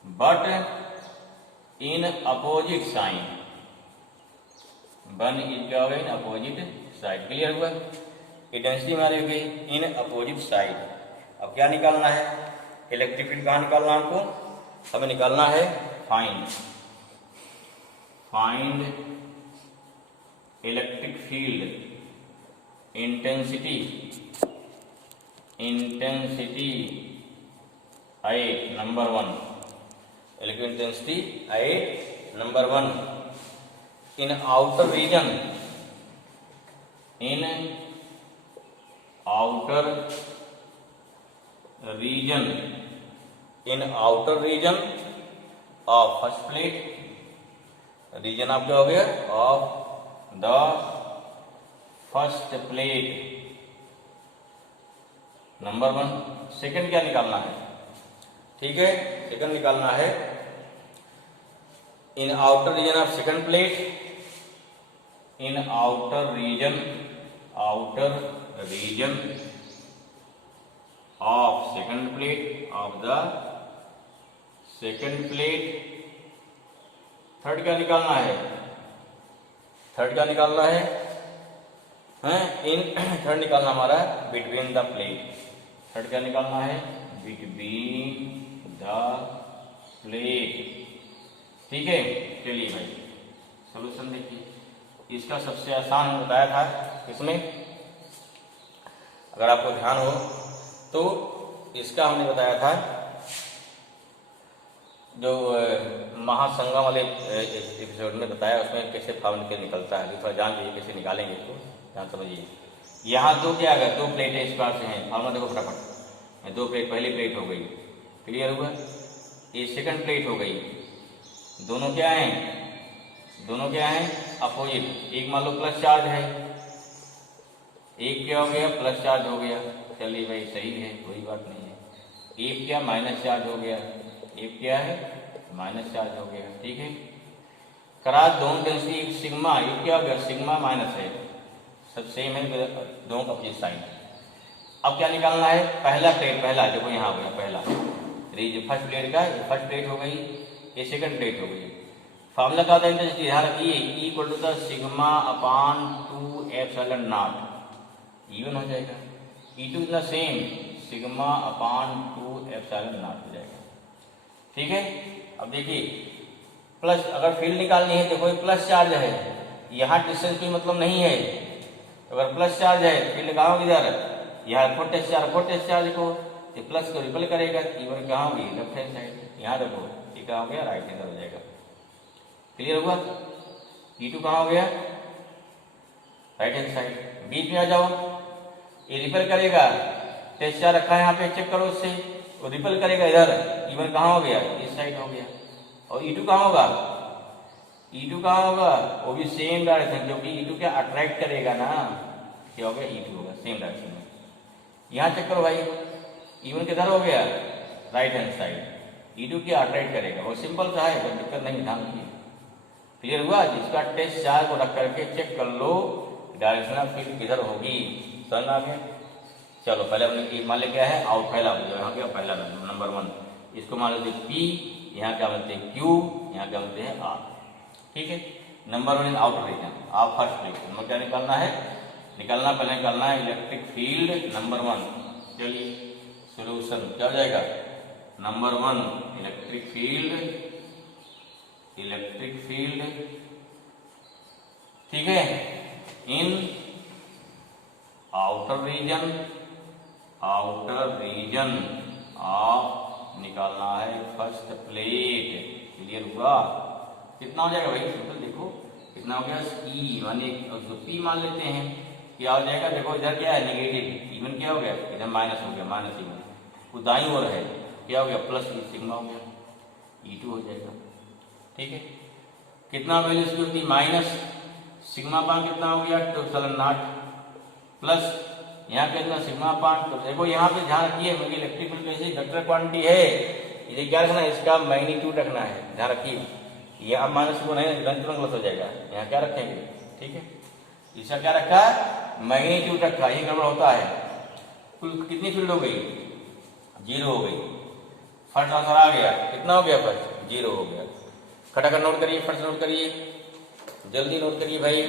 but in opposite sign, one is क्या हो गया, इन अपोजिट साइड, क्लियर हुआ? ये डेंसिटी हमारी हो गई इन अपोजिट साइड। अब क्या निकालना है, इलेक्ट्रिक फील्ड कहाँ निकालना है हमको, हमें निकालना है find electric field intensity I number 1, electric intensity I number 1 in outer region, in outer region of first plate, region आप क्या हो गया, of the first plate number 1। Second क्या निकालना है, ठीक है, सेकंड निकालना है in outer region of second plate, in outer region outer region of second plate of the second plate. Third क्या निकालना है? थर्ड क्या निकालना है? इन थर्ड निकालना हमारा बिटवीन द प्लेट। थर्ड क्या निकालना है? Between the plate. ठीक है, चलिए भाई सोल्यूशन देखिए। इसका सबसे आसान बताया था इसमें, अगर आपको ध्यान हो तो इसका हमने बताया था जो महासंगम वाले एपिसोड में बताया, उसमें कैसे फार्मूला के निकलता है। अभी थोड़ा जान लीजिए कैसे निकालेंगे इसको, ध्यान समझिए। यहाँ दो क्या आ गया? दो प्लेटें इस प्रकार से हैं। फार्मूला देखो फटाफट। दो प्लेट, पहली प्लेट हो गई, क्लियर हुआ। ये सेकंड प्लेट हो गई। दोनों क्या हैं? दोनों क्या हैं? अपोजिट। एक मान लो प्लस चार्ज है, एक क्या हो गया? प्लस चार्ज हो गया। चलिए भाई सही है, कोई बात नहीं है। एक क्या? माइनस चार्ज हो गया। एक क्या है? माइनस चार्ज हो गया। ठीक है, करा दोनों डेंसिटी एक सिग्मा, एक क्या हो गया? सिग्मा माइनस है, सब सेम है दोनों का अपोजिट साइन। अब क्या निकालना है? पहला प्लेट, पहला देखो यहाँ हो गया पहला फर्स्ट प्लेट का, ये फर्स्ट प्लेट हो गई, ये सेकंड प्लेट हो गई। फार्मूला का इंटेंसिटी ध्यान रखिए, E equal to the sigma upon 2 epsilon naught, even हो जाएगा। ई टू इतना same, sigma upon 2 epsilon naught हो जाएगा। ठीक है, अब देखिए प्लस, अगर फील्ड निकालनी है देखो ये प्लस चार्ज है, यहाँ डिस्टेंस कोई मतलब नहीं है। अगर प्लस चार्ज है फील्ड कहाँ होगी? इधर, यहाँ फोर्टेस चार्ज को ये प्लस को रिपल करेगा, इवन कहाँ होगी? Left hand side. यहाँ देखो ये कहाँ हो गया? राइट हैंड हो जाएगा। क्लियर हुआ? E2 कहाँ हो गया? Right hand side. बीच में आ जाओ, ये रिपल करेगा, टेस्ट चार्ज रखा है यहाँ पे, चेक करो उससे, वो रिपल करेगा इधर, इवन कहाँ हो गया? इस साइड हो गया। और E2 कहाँ होगा? E2 कहाँ होगा? वो भी सेम डायरेक्शन, क्योंकि E2 क्या अट्रैक्ट करेगा ना, क्या हो गया? E2 होगा सेम डायरेक्शन में। यहाँ चेक करो भाई, इवन किधर हो गया? Right hand side. E2 क्या अट्रैक्ट करेगा, वो सिंपल सा है, कोई दिक्कत नहीं, ध्यान रखिए। क्लियर हुआ? जिसका टेस्ट चार्ज को रख करके चेक कर लो डायरेक्शनल फील्ड किधर होगी। समझ आ गया? चलो पहले हमने मान लिया क्या है? आउट पहला, यहाँ क्या? पहला नंबर 1, इसको मान लेते P, यहाँ क्या बोलते हैं? Q, यहाँ क्या बोलते हैं? R। ठीक है, नंबर 1 इन आउटर रीजन आप फर्स्ट प्लेट। नंबर क्या निकालना है? निकालना पहले निकालना है इलेक्ट्रिक फील्ड नंबर 1। चलिए सोल्यूशन क्या हो जाएगा? नंबर 1 इलेक्ट्रिक फील्ड, ठीक है, इन आउटर रीजन ऑफ, निकालना है फर्स्ट प्लेट। क्लियर हुआ? कितना हो जाएगा भाई? टोटल देखो कितना हो गया? ई माने जो पी मान लेते हैं, क्या हो जाएगा? देखो इधर क्या है? नेगेटिव, इवन क्या हो गया? इधर माइनस हो गया, माइनस इवन, वो दाईं ओर है, क्या हो गया? प्लस सिग्मा हो गया, E2 हो जाएगा। ठीक है, कितना वैल्यू इसकी होती? माइनस सिग्मा पान कितना हो गया? 2 एप्सिलॉन नॉट, प्लस यहाँ कितना? सिग्मा पान। तो देखो यहाँ पे ध्यान रखिए, मेरी इलेक्ट्रिक फील्ड कैसी वेक्टर क्वांटिटी है, इसे क्या रखना है? इसका मैग्नीट्यूड रखना है, ध्यान रखिए। यहाँ माइनस को नहीं, तुरंत गलत हो जाएगा, यहाँ क्या रखेंगे? ठीक है, इसका क्या रखा है? मैग्नीट्यूड रखा, ये गड़बड़ होता है। कुल कितनी फील्ड हो गई? 0 हो गई। फर्स्ट आंसर आ गया, कितना हो गया? फर्स्ट 0 हो गया। खटाखट नोट करिए, फर्स्ट नोट करिए, जल्दी नोट करिए भाई,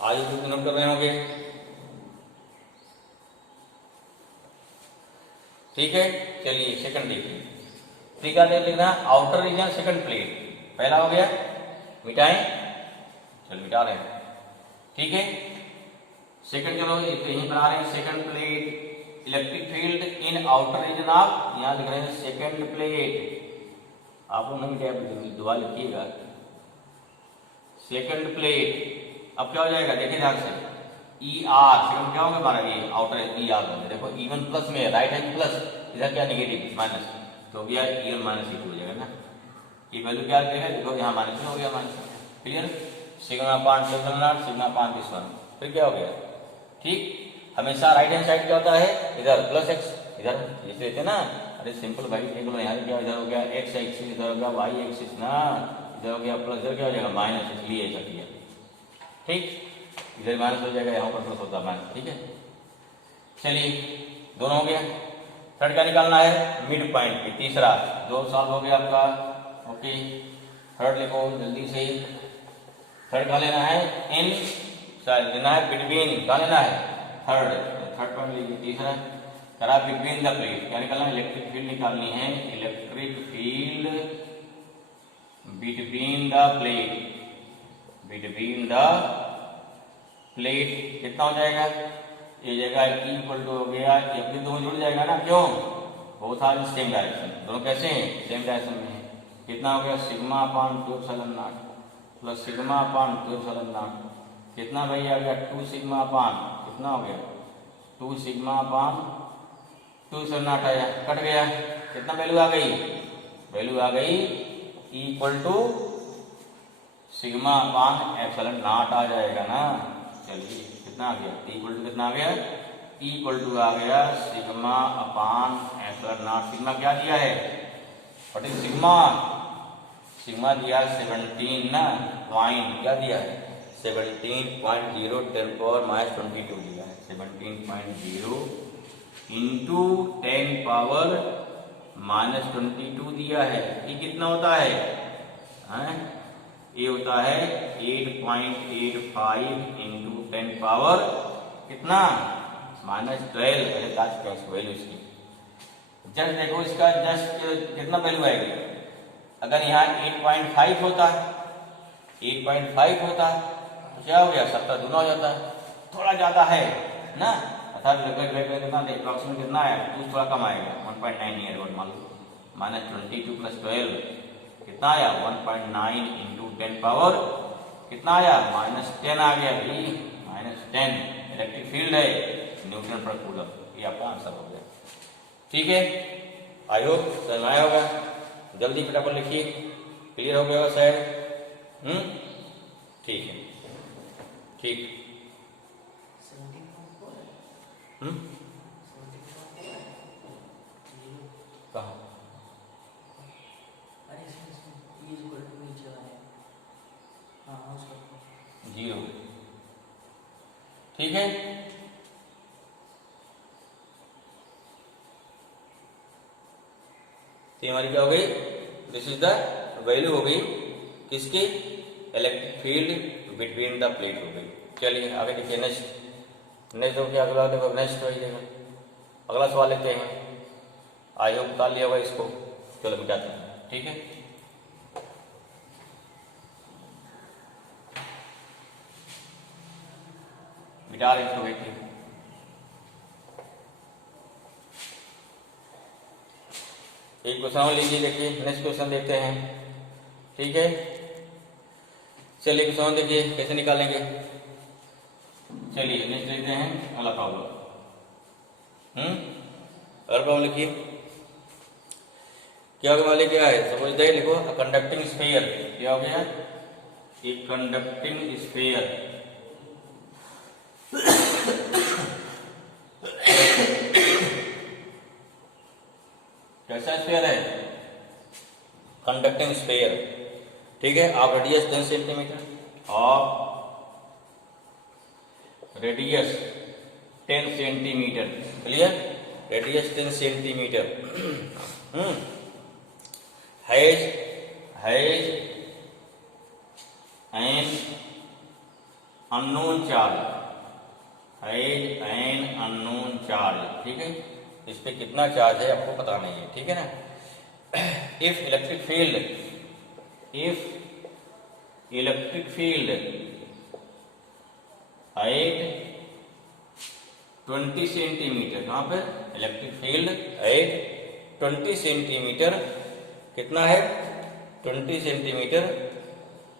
आज नोट कर रहे होंगे। ठीक है, चलिए सेकंड देखिए। ठीक है, लिखना आउटर रीजन सेकंड प्लेट, पहला हो गया, मिटाएं, चलो मिटा रहे हैं। ठीक है, सेकंड, चलो यही बना रहे हैं। Second plate electric field in outer region of, यहां लिख रहे हैं सेकंड प्लेट, आप लोग नहीं मिटाया, दोबारा लिखिएगा सेकंड प्लेट। अब क्या हो जाएगा? देखिए ध्यान से, ई आर सेकंड क्या होगा हमारा? ये आउटर ई आर होगा। देखो इवन प्लस में, राइट हैंड प्लस, इधर क्या? नेगेटिव माइनस, तो गया इवन माइनस E2 हो जाएगा ना। ये वैल्यू क्या देगा? देखो यहाँ माइनस हो गया, माइनस। क्लियर? सिग्मा पान नॉट, सिग्मा पान दिस वन, फिर क्या हो गया? ठीक, हमेशा राइट हैंड साइड क्या होता है? इधर प्लस एक्स, इधर जैसे लेते हैं ना, अरे सिंपल भाई, देख लो यहाँ क्या इधर हो गया एक्स एक्सिस, इधर हो गया वाई एक्सिस ना, इधर हो गया प्लस, इधर क्या हो जाएगा माइनस, इसलिए ऐसा किया। ठीक, इधर माइनस हो जाएगा, यहाँ पर प्लस होता माइनस। ठीक है, चलिए दोनों हो गया। थर्ड का निकालना है मिड पॉइंट पे, तीसरा। 2 सॉल्व हो गया आपका। ओके, थर्ड लिखो जल्दी से। थर्ड कहाँ लेना है, इन सॉरी लेना है बिटवीन, कहाँ लेना है थर्ड पॉइंट लीजिए। तीसरा करा बिटवीन द प्लेट, क्या निकालना है इलेक्ट्रिक फील्ड निकालनी है, electric field between the plate, between the plate कितना हो जाएगा, ये जगह इक्वल टू हो गया, ये अपने दोनों जुड़ जाएगा ना, क्यों बहुत सारे सेम डायरेक्शन, दोनों कैसे हैं सेम डायरेक्शन में है। कितना हो गया sigma upon 2 epsilon not plus sigma upon 2 epsilon not, कितना भाई आ गया 2 सिग्मा अपान, कितना हो गया 2 सिग्मा अपान 2 एप्सिलॉन नॉट आया, कट गया, कितना वैल्यू आ गई, वैल्यू आ गई equal to sigma upon epsilon naught आ जाएगा ना। चलिए कितना आ गया इक्वल टू, कितना आ गया इक्वल टू आ गया sigma upon epsilon not. Sigma क्या दिया है, व्हाट इज सिग्मा, सिग्मा दिया 17 ना, पॉइंट क्या दिया है 17.0 10 पावर -22 दिया है, 17.0 इंटू 10 पावर -22 दिया है। ये कितना होता है, ये होता है 8.85 इंटू 10 पावर कितना -12 वैल्यू इसकी। जस्ट देखो इसका जस्ट कितना वैल्यू आएगी, अगर यहाँ 8.5 होता, 8.5 होता तो क्या हो गया 70 दूना हो जाता है, थोड़ा ज्यादा है ना, अर्थात लगभग कितना अप्रोक्सीमेट कितना है, तो थोड़ा कम आएगा 1.9 नियर अबाउट, मान लो -22 + 12 कितना आया 1.9 इंटू 10 पावर कितना आया -10 आ गया भाई, -10 इलेक्ट्रिक फील्ड है न्यूटन पर कूलम, ये आपका आंसर हो गया। ठीक है, आई होप समझ आया होगा, जल्दी फटाफट लिखिए, क्लियर हो गया शायद। ठीक है, ठीक। कहाँ 0, ठीक है। तो हमारी क्या हो गई, दिस इज द वैल्यू हो गई किसकी, electric field between the plate हो गई। चलिए आगे देखिए, नेक्स्ट हो गया, अगला देखो, नेक्स्ट वही देखो, अगला सवाल लेते हैं। आई होप बता लिया होगा इसको, चलो मिटाते हैं। ठीक है, मिटा रहे इसको, बैठिए। एक क्वेश्चन और लीजिए, देखिए नेक्स्ट क्वेश्चन देखते हैं। ठीक है, चलिए क्वेश्चन देखिए कैसे निकालेंगे। चलिए नेक्स्ट देखते हैं अगला प्रॉब्लम। अगला प्रॉब्लम लिखिए, क्या होगा वाले क्या है, सपोज दैट लिखो कंडक्टिंग स्फीयर, क्या हो गया एक कंडक्टिंग स्फीयर कैसा स्फीयर है, कंडक्टिंग स्फीयर। ठीक है, आप radius 10 centimetre, of radius 10 centimetre, clear, radius 10 centimetre, has an unknown charge, has an unknown charge. ठीक है, इस पे कितना चार्ज है आपको पता नहीं है, ठीक है ना। If electric field at 20 centimetre, कहाँ पे इलेक्ट्रिक फील्ड एट 20 सेंटीमीटर, कितना है 20 centimetre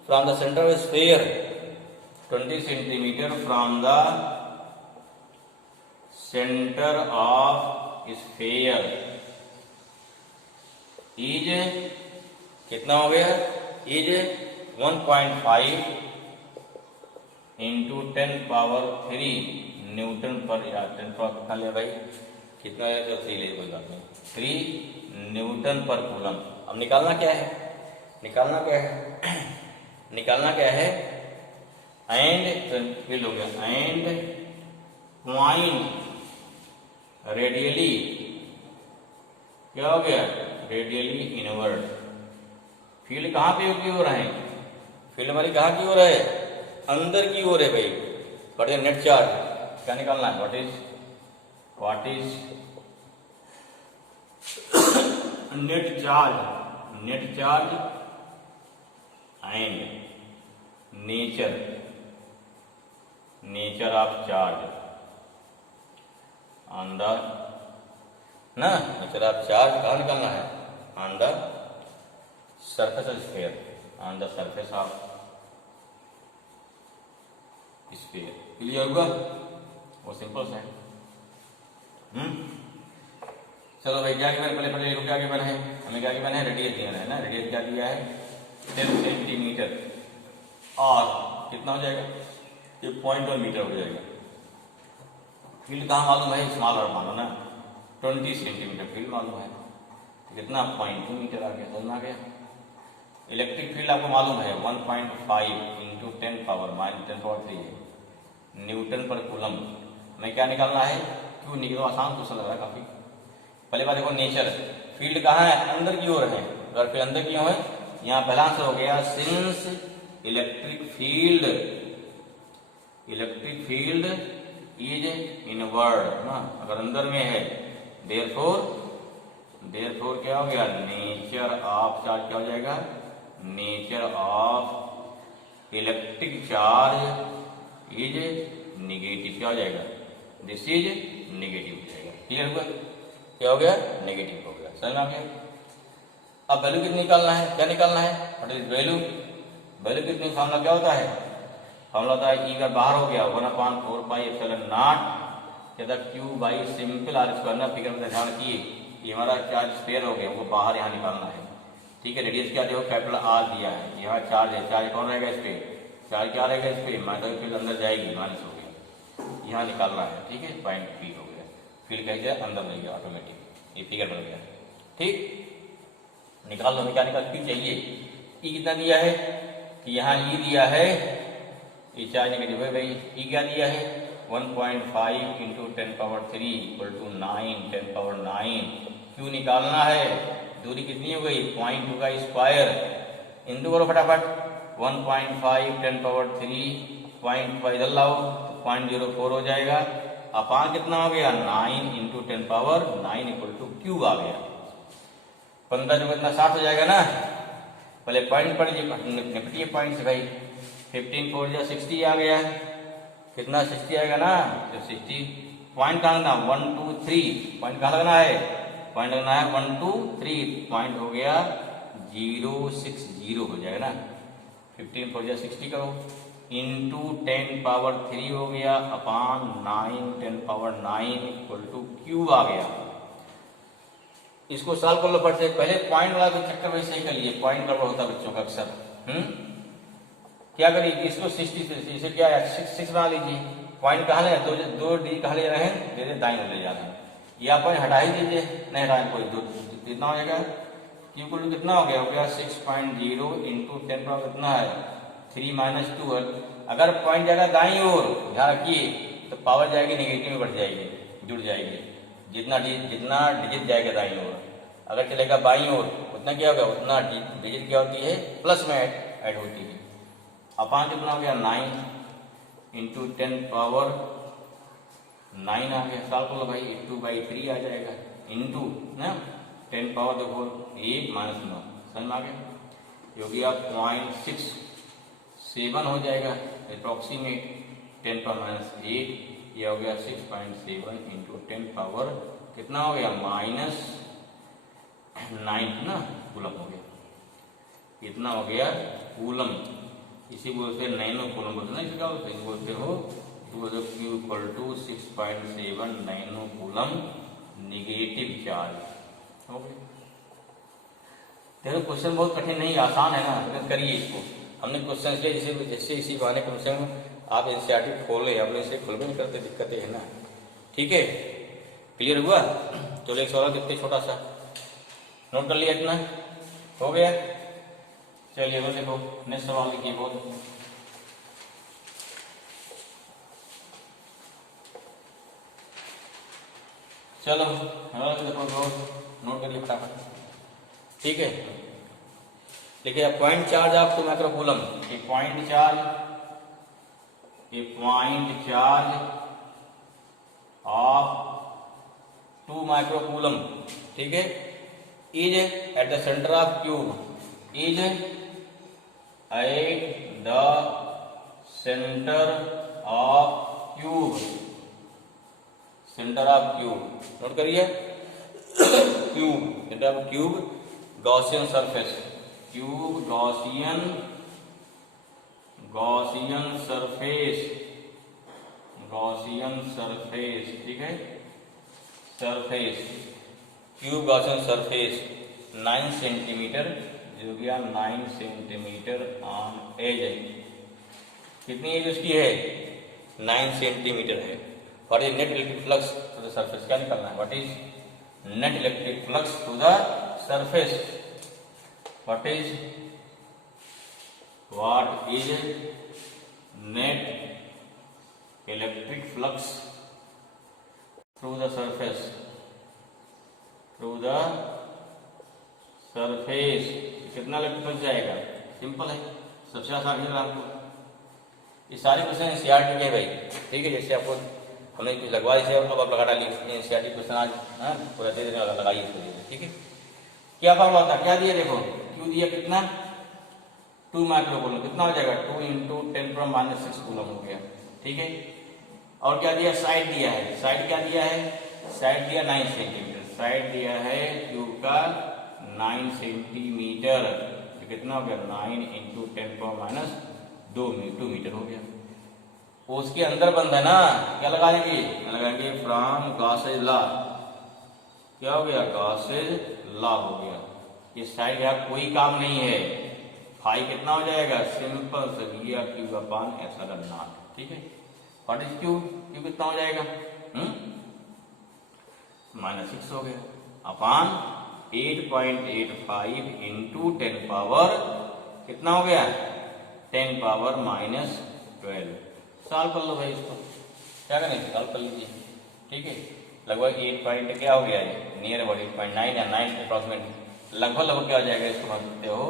from the centre of sphere, 20 centimetre from the centre of sphere is कितना हो गया, इज 1.5 इंटू 10 पावर 3 न्यूटन पर, या 10 पावर कितना लिया भाई कितना है तो 3 ले, कोई बात नहीं, 3 न्यूटन पर कूलम। अब निकालना क्या है, निकालना क्या है, निकालना क्या है, एंड फिल हो गया, एंड पॉइंट रेडियली, क्या हो गया, रेडियली इनवर्ड। फील्ड कहाँ पे की ओर है, फील्ड हमारी कहाँ की ओर है, अंदर की ओर है भाई। बट नेट चार्ज क्या निकालना है, what is net charge and nature of charge on the, ना नेचर ऑफ चार्ज कहाँ निकालना है, on the surface of sphere, on the surface of sphere. Clear हुआ, वो सिंपल सा है। चलो भाई क्या पहले पहले क्या गिवन है, हमें क्या गिवन है, रेडियस गिवन है ना, रेडियस क्या दिया है 10 सेंटीमीटर, और कितना हो जाएगा, ये 0.1 मीटर हो जाएगा। फील्ड कहाँ मालूम है, स्मॉल और मालूम ना, 20 सेंटीमीटर फील्ड मालूम है, कितना 0.2 मीटर आ गया, समझ में आ गया। इलेक्ट्रिक फील्ड आपको मालूम है 1.5 इंटू 10⁻³ है, न्यूटन पर कूलम। हमें क्या निकालना है, क्यों निकलो, आसान क्वेश्चन लग रहा है काफी। पहले बात देखो, नेचर फील्ड कहाँ है, अंदर की ओर है, अगर फिर अंदर की ओर है, यहाँ पहला आंसर हो गया, since electric field is inward ना, अगर अंदर में है, देयरफॉर क्या हो गया, नेचर ऑफ चार्ज क्या हो जाएगा, nature of electric charge is negative, क्या हो जाएगा, दिस इज निगेटिव हो जाएगा। क्लियर हुआ, क्या हो गया, नेगेटिव हो गया, समझ में आ गया। अब वैल्यू कितनी निकालना है, क्या निकालना है, व्हाट इज वैल्यू, वैल्यू कितनी, फॉर्मूला क्या होता है, फॉर्मूला होता है, ई अगर बाहर हो गया 1/4πε0 कहता q by simple r square ना, फिगर में ध्यान किए, ये हमारा चार्ज स्फीयर हो गया, वो बाहर यहाँ निकालना है, ठीक है। रेडियस क्या देखो कैपिटल आर दिया है, यहाँ चार्ज है, चार्ज कौन रहेगा इस पे, चार्ज क्या रहेगा इस पे, माइनस फील्ड अंदर जाएगी, माइनस हो गया, यहाँ निकालना है, ठीक है, पॉइंट पी हो गया, फील्ड कहीं जाए अंदर नहीं गया ऑटोमेटिक, ये फिगर बन गया, ठीक। निकाल लो, क्या निकाल क्यों चाहिए, ई कितना दिया है, कि यहाँ ई दिया है, ये चार्ज नेगेटिव है भाई, ई क्या दिया है 1.5 इंटू 10⁻³ इक्वल टू 9 10⁻9। क्यों निकालना है, दूरी कितनी हो गई 0.2 का स्क्वायर, इंटू करो फटाफट 1.5 10⁻³ 0.5 इधर लाओ तो 0.04 हो जाएगा, अपान कितना हो गया 9 इंटू 10⁻9 इक्वल टू क्यू आ गया, 15 जो कितना 60 हो जाएगा ना। पहले पॉइंट पढ़िए, निपटिए पॉइंट से भाई, 15 4 जा 60 आ गया, कितना 60 आएगा ना, तो 60 पॉइंट कहाँ लगना 1 2 3, पॉइंट कहाँ लगना है, पॉइंट लगना है 1 2 3, पॉइंट हो गया 060 हो जाएगा ना, 15 4 जा 60 करो, इंटू 10⁻³ हो गया, अपान 9 10⁻9 इक्वल टू क्यू आ गया। इसको सॉल्व कर लो फट से, पहले पॉइंट वाला भी चक्कर वैसे ही कर लिए, पॉइंट गड़बड़ होता है बच्चों का अक्सर। क्या करिए, इसको 60 से इसे क्या है 6 बना लीजिए, पॉइंट कहाँ ले, दो डी कहाँ ले रहे हैं, दे दाएं ले जा रहे हैं, या पॉइंट हटा ही दीजिए, नहीं हटाए कोई, दो कितना हो जाएगा, क्यू को कितना हो गया 6.0 इंटू 10 कितना है 3 - 2 है। अगर पॉइंट जाएगा दाई ओर, ध्यान रखिए, तो पावर जाएगी नेगेटिव में बढ़ जाएगी, जुड़ जाएगी, जितना डिजिट जाएगा दाई ओर, अगर चलेगा बाई ओर उतना क्या होगा, उतना डिजिट क्या होती है प्लस में ऐड होती है। अपान कितना हो गया 9 इंटू 10⁻9 आ गया, सॉल्व कर लो भाई, 2/3 आ जाएगा, इंटू ना 10 पावर देखो 1 - 9, समझ में आ गया, जो कि आप 0.67 हो जाएगा अप्रोक्सीमेट, 10⁻⁸, ये हो गया 6.7 इंटू 10 पावर कितना हो गया -9 ना कूलम हो गया, इतना हो गया कूलम, इसी बोलते नैनो कूलम बोलते ना, इसका बोलते हो Q equal to 6.7 nano coulomb negative charge हो गया। देखो क्वेश्चन बहुत कठिन नहीं, आसान है ना, करिए इसको। हमने क्वेश्चन किया जैसे इसी बहाने कम से कम आप एनसीईआरटी खोल ले, हमने इसे खुल भी नहीं करते, दिक्कतें है ना, ठीक है। क्लियर हुआ? चलो एक सवाल कितने छोटा सा नोट कर लिया, इतना हो गया। चलिए वो देखो नेक्स्ट सवाल लिखिए बहुत। चलो देखो नोट कर लिया फटाफट, ठीक है। देखिए अब पॉइंट चार्ज ऑफ 2 माइक्रोकूलम, ये पॉइंट चार्ज ऑफ 2 माइक्रोकूलम, ठीक है, is at the centre of cube, is at the centre of cube, centre of cube note करिए। Cube centre of cube, Gaussian surface, cube Gaussian surface, ठीक है, surface cube Gaussian surface 9 centimetre, जो गया 9 सेंटीमीटर ऑन एज, कितनी एज उसकी है? 9 सेंटीमीटर है। What is net electric flux to the surface, क्या निकलना है? What is net electric flux to the surface, what is net electric flux through the surface, कितना इलेक्ट्रिक फ्लक्स जाएगा? सिंपल है, सबसे आसान है आपको। ये सारे क्वेश्चन एनसीईआरटी के है भाई, ठीक है। जैसे आपको हमने कुछ लगवा इसे अब आप लगा डालिए एनसीईआरटी क्वेश्चन आज, हाँ पूरा दे देने लगाइए इसको, ठीक है। क्या फॉर्मूला था, क्या दिया देखो, क्यू दिया कितना 2 माइक्रोकूलम, कितना हो जाएगा 2 × 10⁻⁶ कूलम हो गया, ठीक है। और क्या दिया, साइड दिया है, साइड क्या दिया है, साइड दिया 9 सेंटीमीटर, साइड दिया है क्यूब का 9 सेंटीमीटर, तो कितना हो गया 9 × 10⁻²2 मीटर हो गया। उसके अंदर बंद है ना, क्या लगाएंगे, लगाएंगे फ्रॉम गॉसेज लॉ, क्या हो गया गॉसेज लॉ हो गया। ये साइड का कोई काम नहीं है, फाई कितना हो जाएगा, सिंपल से Q/ε0, ठीक है। व्हाट इज क्यू, क्यू कितना हो जाएगा -6 हो गया अपॉन 8.85 × 10 पावर कितना हो गया 10 पावर -12। सॉल्व कर लो भाई इसको, क्या करें सॉल्व कर लीजिए, ठीक है। लगभग 8 पॉइंट क्या हो गया है, नियर अबाउट 8.9 या 9 अप्रॉक्सीमेट, लगभग क्या हो जाएगा, इसको मान सकते हो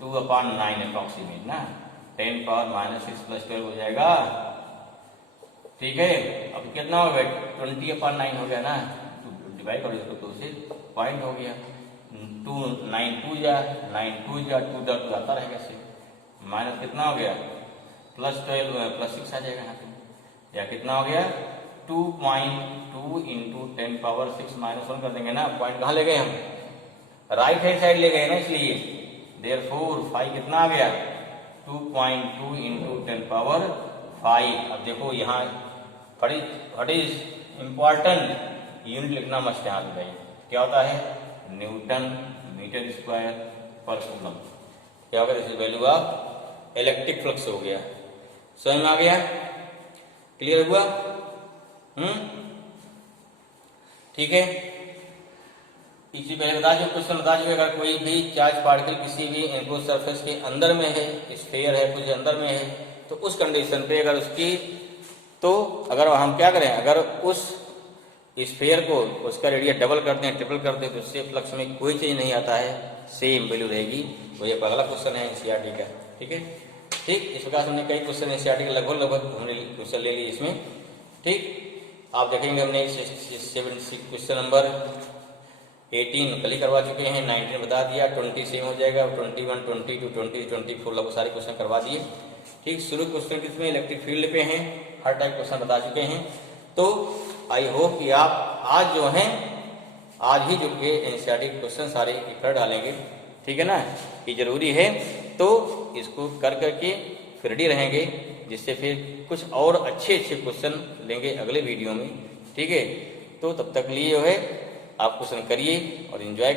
2/9 अप्रॉक्सीमेट ना, 10 पावर -6 + 12 हो जाएगा, ठीक है। अब कितना हो गया 20/9 हो गया ना, डिवाइड कर इसको 2 से, पॉइंट हो गया 2 9 2 जा 2 आता रहेगा से, माइनस कितना हो गया +12 +6 आ जाएगा यहाँ पे, या कितना हो गया 2.2 × 10 पावर 6 -1 कर देंगे ना, पॉइंट कहाँ ले गए हम, राइट हैंड साइड ले गए ना, इसलिए देयरफॉर फाई कितना आ गया 2.2 × 10 पावर 5। अब देखो यहाँ व्हाट इज इम्पॉर्टेंट यूनिट लिखना मस्ट याद भाई, क्या होता है न्यूटन मीटर स्क्वायर पर कूलम, क्या होगा, this is value of electric flux हो गया, समझ में आ गया, क्लियर हुआ, ठीक है। इसी पहले बता जो क्वेश्चन बता जो, अगर कोई भी चार्ज पार्टिकल किसी भी इनक्लोज सरफेस के अंदर में है, स्फीयर है कुछ अंदर में है, तो उस कंडीशन पे अगर उसकी, तो अगर हम क्या करें, अगर उस स्फीयर को उसका रेडियस डबल कर दें ट्रिपल कर दें, तो उससे फ्लक्स में कोई चीज नहीं आता है, सेम वैल्यू रहेगी। वो ये अगला क्वेश्चन है एनसीईआरटी का, ठीक है। ठीक, इस प्रकार हमने कई क्वेश्चन एनसीईआरटी के लगभग हमने क्वेश्चन ले लिए इसमें, ठीक। आप देखेंगे हमने क्वेश्चन नंबर 18 कल ही करवा चुके हैं, 19 बता दिया, 20 सेम हो जाएगा, 21 22 20 24 लगभग सारे क्वेश्चन करवा दिए, ठीक। शुरू क्वेश्चन किसमें इलेक्ट्रिक फील्ड पे हैं, हर टाइप क्वेश्चन बता चुके हैं। तो आई होप कि आप आज जो हैं आज ही जुड़ के एनसीईआरटी क्वेश्चन सारे कर डालेंगे, ठीक है ना, ये जरूरी है। तो इसको कर करके फिर रेडी रहेंगे, जिससे फिर कुछ और अच्छे क्वेश्चन लेंगे अगले वीडियो में, ठीक है। तो तब तक लिए जो है आप क्वेश्चन करिए और एंजॉय